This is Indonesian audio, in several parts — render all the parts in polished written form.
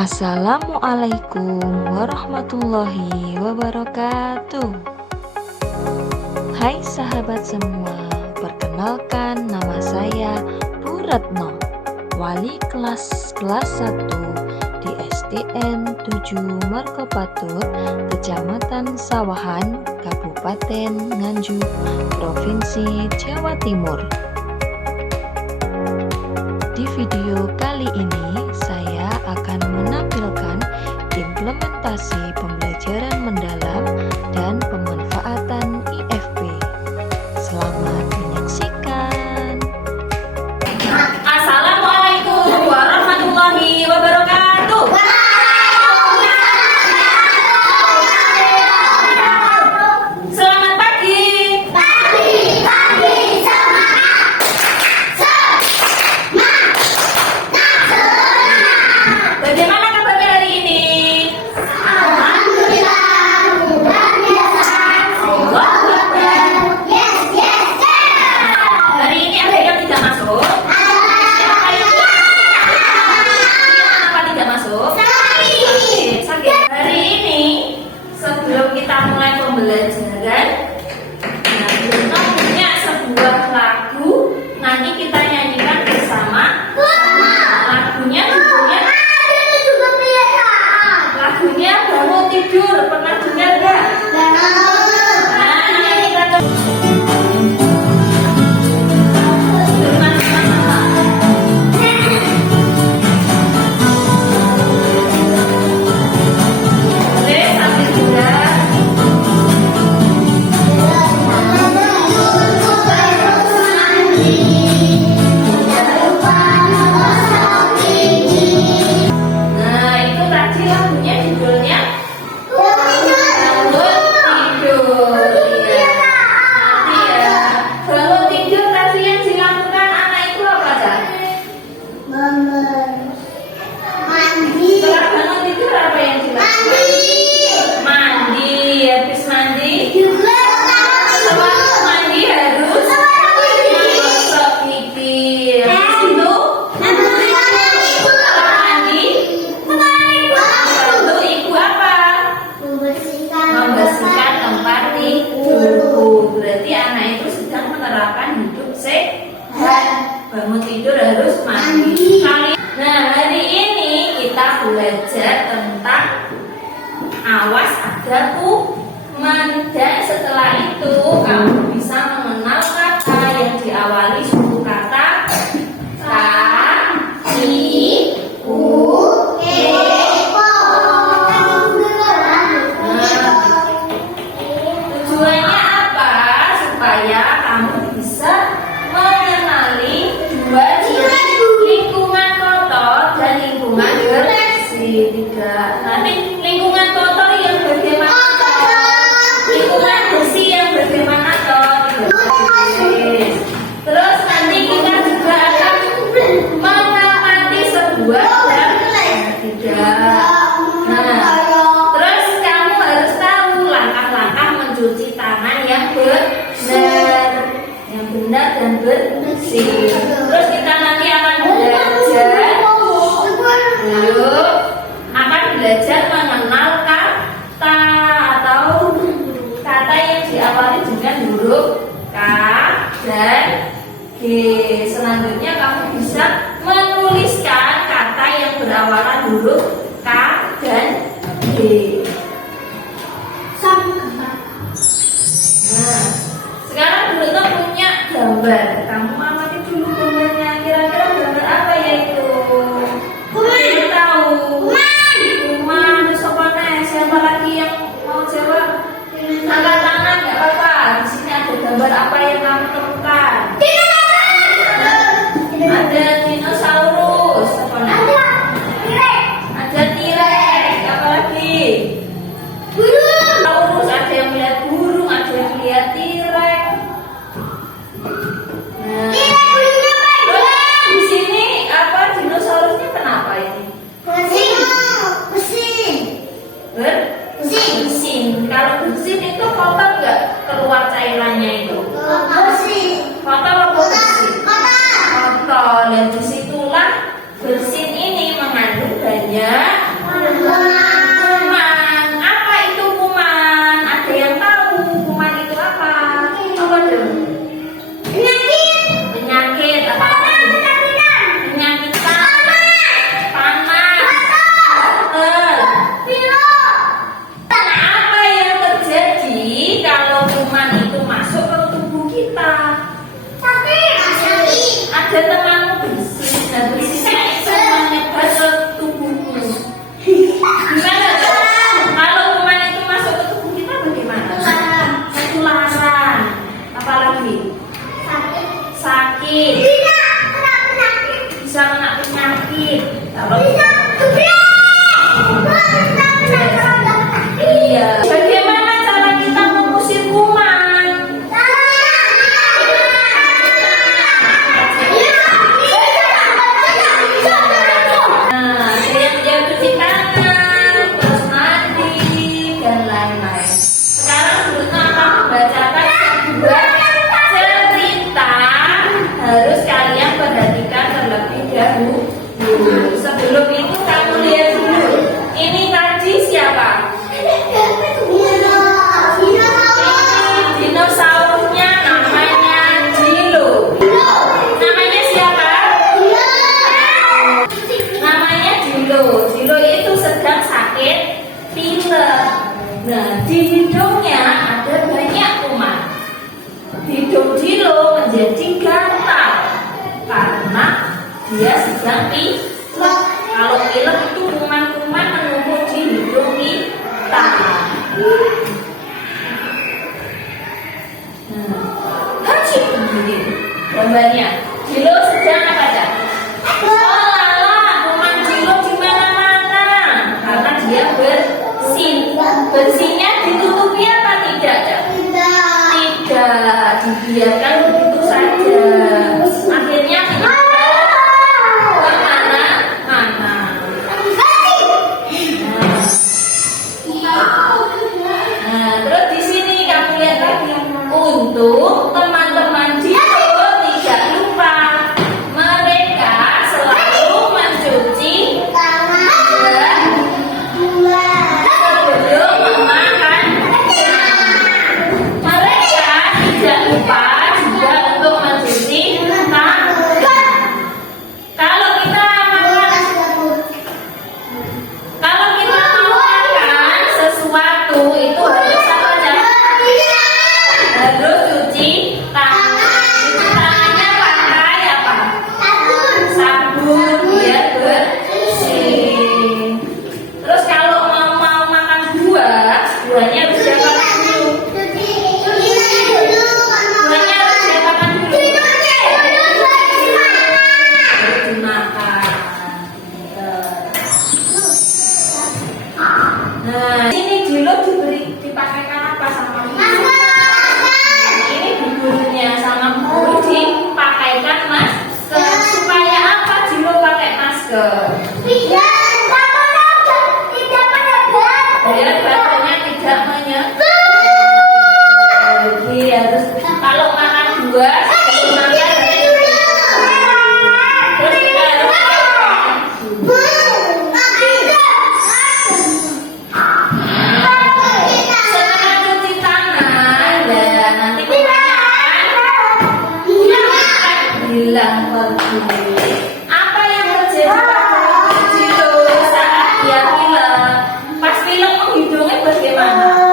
Assalamualaikum warahmatullahi wabarakatuh. Hai sahabat semua, perkenalkan nama saya Bu Retno, wali kelas 1 di SDN 7 Markopatur, Kecamatan Sawahan, Kabupaten Nganjuk, Provinsi Jawa Timur. Di video kali ini saya akan menampilkan implementasi pembelajaran mendalam dan pemanfaatan IFP. Selamat menyaksikan. Assalamualaikum warahmatullahi wabarakatuh. Selamat pagi. Bagaimana kabarnya hari ini? Allahu Akbar. Hari ini ada yang tidak masuk? Kenapa tidak masuk? Sakit. Hari ini sebelum kita mulai pembelajaran, Bruno punya sebuah lagu. Nanti kita nyanyikan bersama. Lagunya bangun tidur. Pernah dengar nggak? Nah, nyanyikan boleh sambil juga. Nah, itu tadi lagunya judulnya Bangun Tidur. Iya. Nanti ya, bangun tidur tadi yang dilakukan anak itu apa, Cak? Setelah bangun tidur apa yang dilakukan? Mandi. Habis mandi, sebelum mandi harus menggosok gigi. Habis itu setelah mandi, lalu ibu apa? Membersihkan tempat tidurku. Berarti anak itu sedang menerapkan hidup sehat. Bangun tidur harus mandi. Nah, hari ini kita belajar tentang awas ada kuman. Dan setelah itu kamu bisa mengenal kata yang diawali suku kata ka, i, u, e. Tujuannya apa? Supaya kamu bisa mengenali dua ciri lingkungan kotor dan lingkungan bersih. Nanti lingkungan kotor yang bagaimana? Lingkungan bersih yang bagaimana toh? Terus nanti kita juga akan mengamati sebuah dan tidak. Nah, terus kamu harus tahu langkah-langkah mencuci tangan yang benar dan bersih. Terus kita nanti akan belajar mengenal kata atau kata yang diawali dengan huruf K dan G. Selanjutnya kamu bisa menuliskan kata yang berawalan huruf K dan G. Nah, sekarang Bruno punya gambar. Kamu amati dulu gambarnya. Kira-kira gambar apa ya itu? Yang tahu? Kuman. Terus apa nih? Siapa lagi yang mau jawab? Angkat tangan, nggak apa-apa. Di sini ada gambar apa yang kamu temukan? Ada dinosaurus. Apa nih? Ada T-Rex. Apa lagi? Burung. Ada yang melihat burung, ada yang melihat T-Rex. Nah, di sini apa dinosaurusnya kenapa ini? Bersin. Kalau bersin itu kotor nggak keluar cairannya itu? Kotor apa bersih? Kotor. Dan disitulah bersin ini mengandung banyak Nah, di hidungnya ada banyak kuman. Hidung Jilo menjadi gatal karena dia sedang pilek. Kalau pilek itu kuman-kuman menumpuk di hidung kita. Haji begini gambarnya. Jilo sedang apa ya? Oh lala, kuman Jilo di mana-mana karena dia bersin. Bersinnya ditutupi apa tidak? Tidak, dibiarkan begitu saja. Akhirnya mana? Nah, terus di sini kamu lihat lagi untuk teman-teman Jilo tidak lupa mereka selalu mencuci tangan sebelum memakan. Mereka tidak lupa juga untuk mencuci tangan. Kalau kita mau makan sesuatu itu harus apa aja? Harus cuci tangan. Cuci tangannya pakai apa? Sabun biar bersih. Terus kalau mau makan buahnya harus diapakan dulu? Buahnya harus diapakan dulu? Harus dimakan. Nah, ini Jilo dipakaikan apa sama guru? Ini gurunya sama guru dipakaikan masker. Supaya apa Jilo pakai masker? Biar badannya tidak menyebar. Jadi harus kalau makan buah sebelum makan terus kita harus setelah cuci tangan dan nanti bilang pergi. Apa yang terjadi pada Jilo saat dia bilang? Pas bilang hidungnya bagaimana?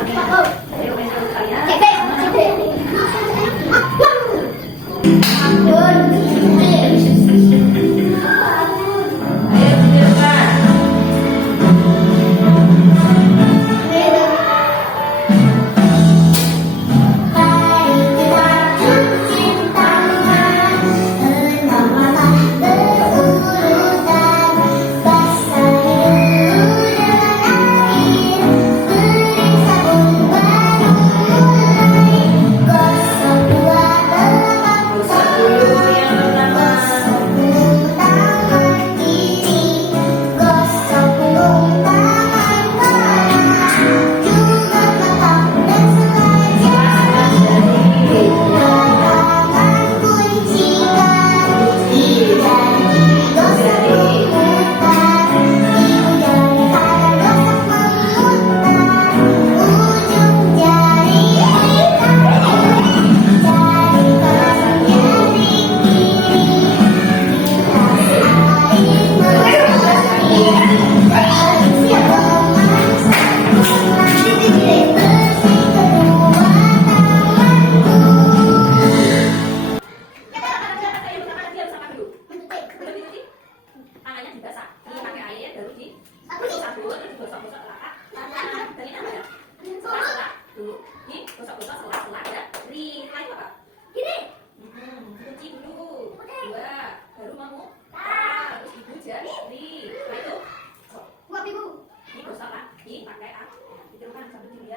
Ayo main dulu kalian. Ayo tunjukkan. Gosok dulu yang pertama. Tangannya dibasak, dipakai air baru digosok-gosok, terus digosok-gosok laka. Dan ini apa ya? Selah-selah dulu. Ini gosok-gosok selah-selah ya. Setelah itu apa? Gini. Cuci dulu. Dua, baru mau terus ibu jari. Setelah itu ini gosok lagi pakai air.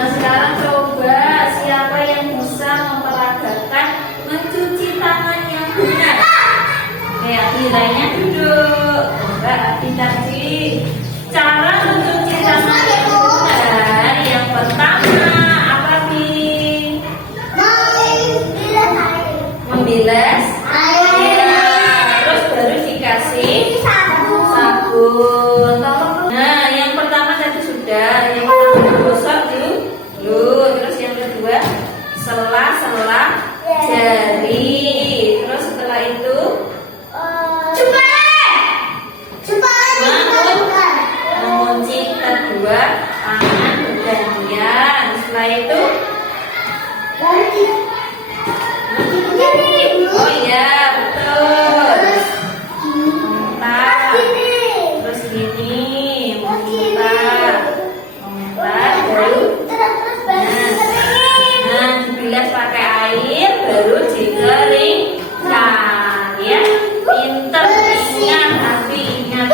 Nah, sekarang coba siapa yang bisa memperagakan mencuci tangan yang benar. Ya, nilainya duduk. Coba Abdi cara mencuci tangan yang benar. Yang pertama apa nih? Membilas air. Terus baru dikasih sabun. Nah, yang pertama tadi sudah. Yang pertama gosok dulu. Terus yang kedua sela-sela jari. Terus setelah itu mengunci kedua tangan bergantian. Setelah itu oh iya betul, memutar. Terus gini memutar baru nah dibilas pakai air baru dikeringkan ya. Pinter, ingat, Afi ingat.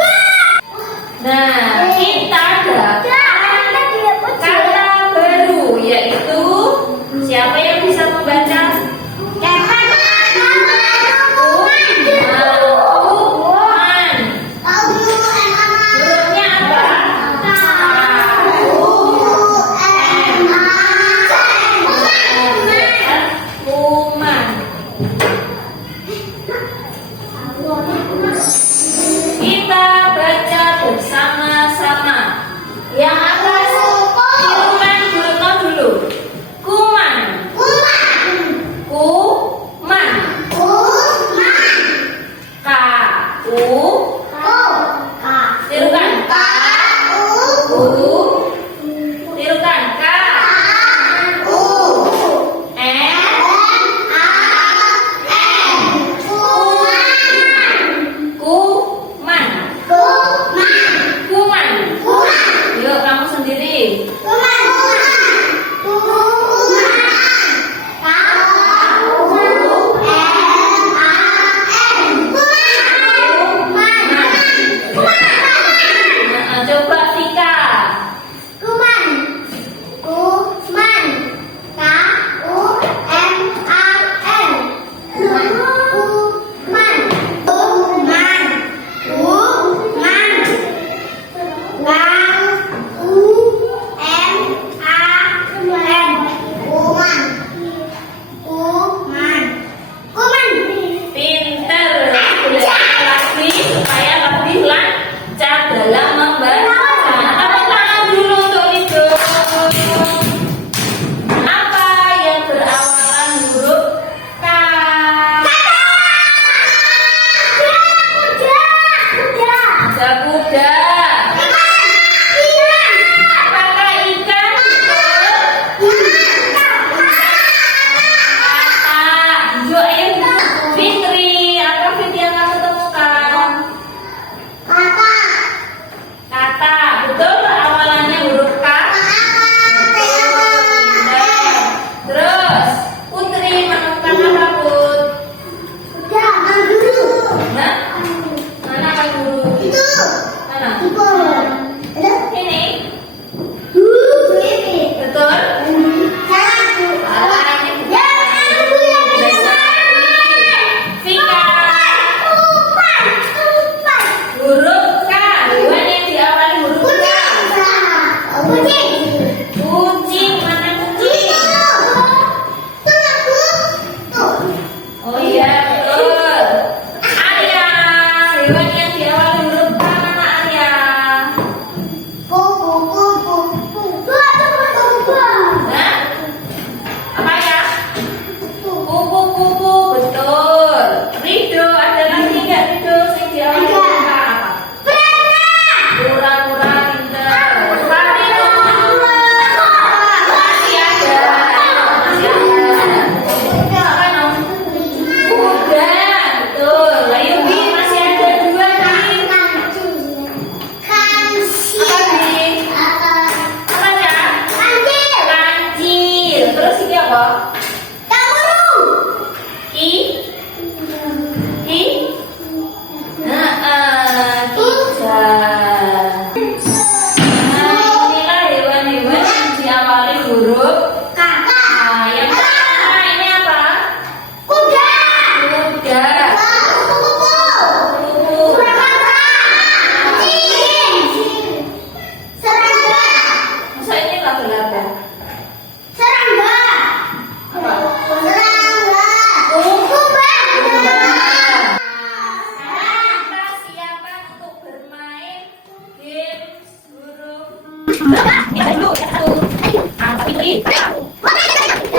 Nah, kita dapat kata baru, yaitu siapa yang bisa membaca?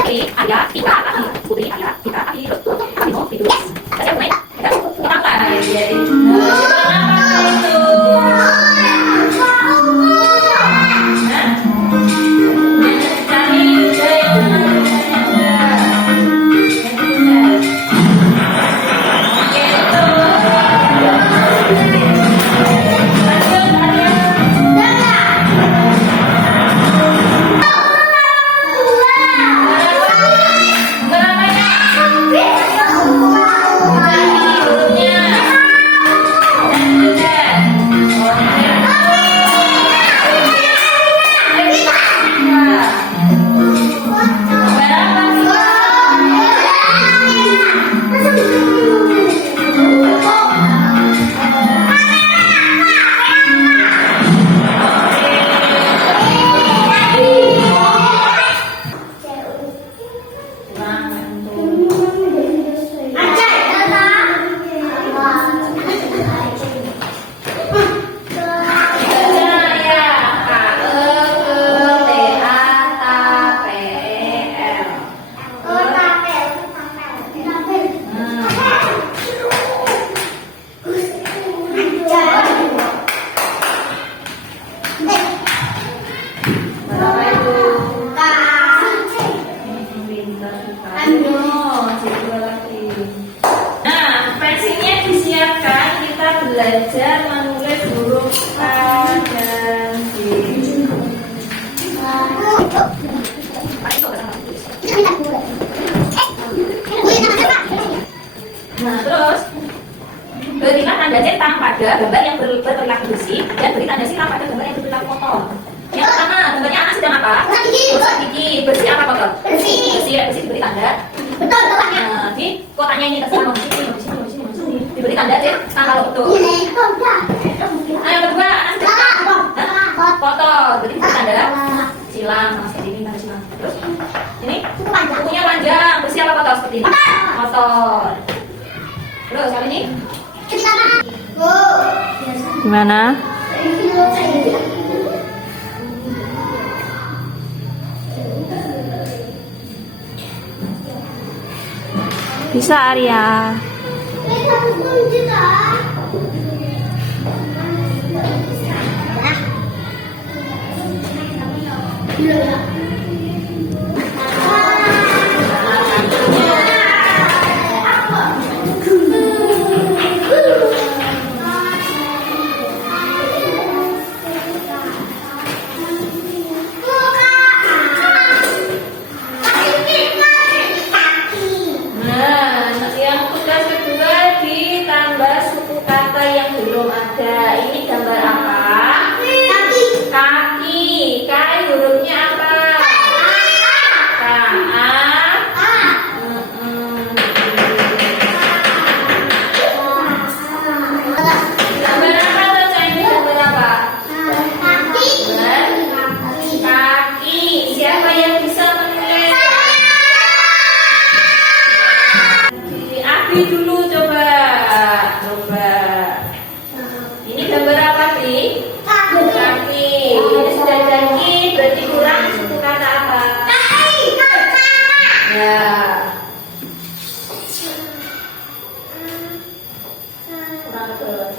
Putri, Arya, Tika, Aki, Putri, Arya, Tika, Aki, Bimo, Idris. Saya mulai. Ya, apa? Jadi, apa itu? Cari juga yang belajar menulis huruf A dan B. Nah, terus berikan tanda centang pada gambar yang berperilaku bersih dan beri tanda silang pada gambar yang berperilaku kotor. Yang pertama, gambarnya anak sedang apa? Gosok gigi. Bersih apa kotor? Bersih. Bersih diberi tanda. Betul. Nah, di kotaknya ini terserah mau di sini. Diberi tanda centang kalau betul. Nah, yang kedua, anak sedang kotor. Berarti diberi tanda silang. Nah, seperti ini tanda silang. Terus ini kukunya panjang. Bersih apa kotor seperti ini? Kotor. Terus kali ini gimana? Bisa Arya. Dulu coba. Ini gambar apa sih? Kaki. Ini sudah kaki, berarti kurang suku kata apa? Ya. Kurang betul.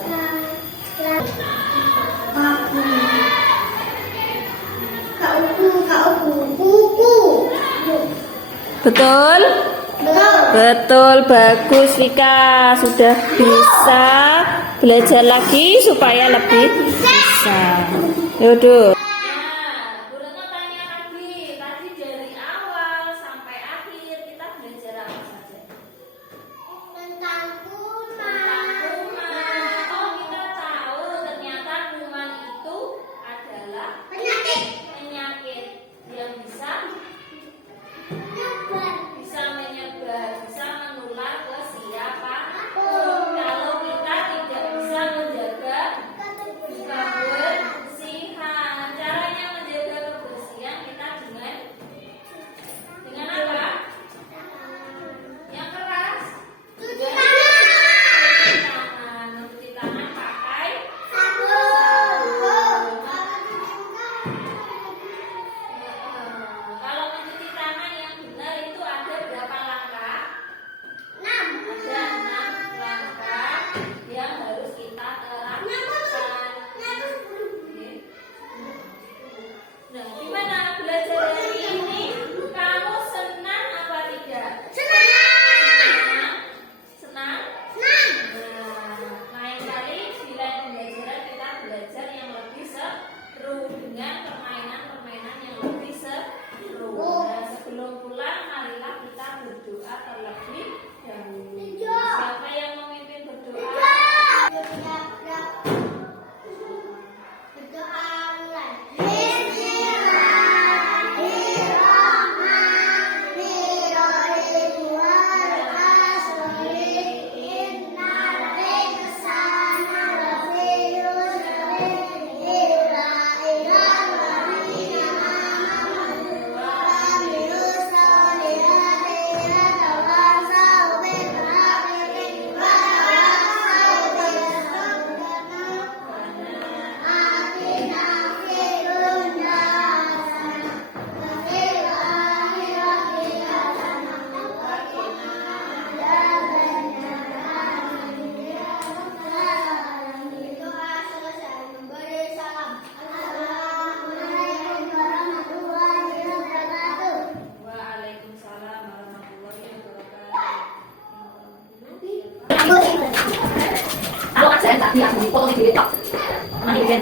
Betul? Betul, bagus Vika. Sudah bisa belajar lagi supaya lebih bisa. Yaudah. Iya, potong di tok. Mari kan,